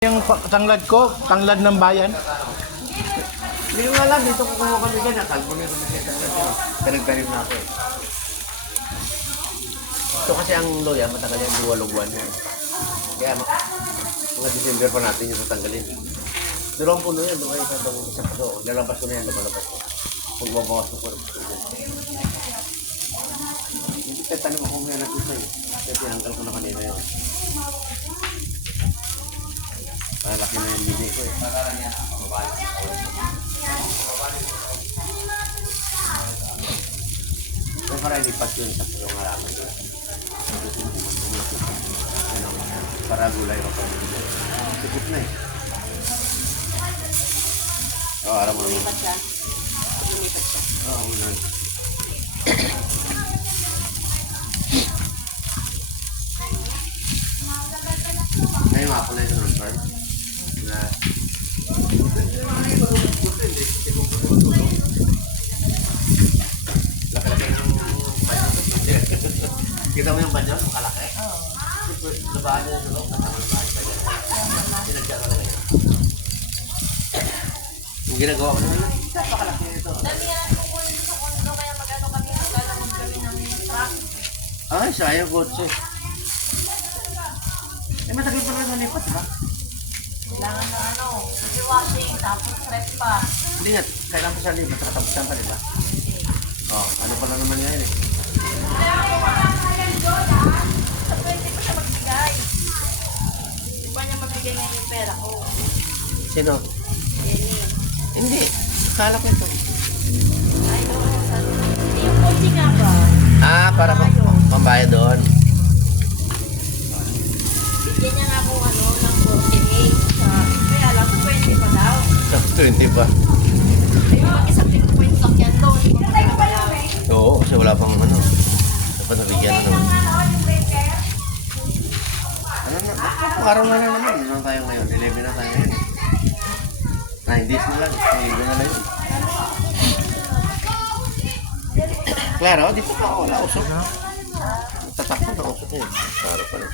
Yung tanglad ko, tanglad ng bayan. Hindi ko alam, dito ko kumuha kami ganyan. Kalbo na kami sa tanglad yun. Pinagtanim na ako eh. Ito kasi ang loya, matagal yan, duwalugwan yan. Kaya mga December pa natin yung tatanggalin. Dalawang puno yan, doon kayo sa isang puno. Lalabas ko na yan, lumalabas ko. Kung mabawas ko po. Hindi ka tanong ako ngayon nag-isa eh. Kaya tinanggal ko na kanina yun. Laki na yung bini ko eh. Kaya para ilipat yun sa yung halaman yun. Para gulay o pamilya. Sikip na eh. Oo, aram mo naman. Lumipat siya. Lumipat siya. Oo, ulan. Ngayon ako na yung farm. Na laki-laki ng banyo. Kita mo yung banyo? Makalaki? Oo. Labahan niya yung loob. Kasama yung bahay pa dyan. Sinagya ka lang yan. Yung ginagawa ko naman, makalaki ito. Dami yan kukunin sa kondo kaya mag-ano kami maglalamog kami ng truck. Ay, sayang kotse. Eh, matagal pa rin nalipat, di ba? Kailangan ng ano, washing, tapos prep pa. Hindi nga, kailangan pa siya lipat, nakatapusan pa, di ba? Oh, ano pa lang naman ngayon eh. Sa 20 pa siya magbigay. Di pa niya magbigay ngayon yung pera ko. Sino? Jenny. Hindi. Kala ko ito. Ay, oo. Yung kotse nga ba? Ah, para pambayad doon. Bigyan niya nga ako ano, ng 48. Kaya lang, 20 pa daw. 20 pa. Ay, mag-isang tipo po yung sakyan doon. Oo, kasi wala pang ano. Dapat nabigyan na naman. Ano na? Araw na lang naman. Ano tayo ngayon? 11 na tayo ngayon. 9 days na lang. 11 na lang yun. Claro, dito pa ako. Wala, usok na. Tatakbo na usok yun. Claro pa rin.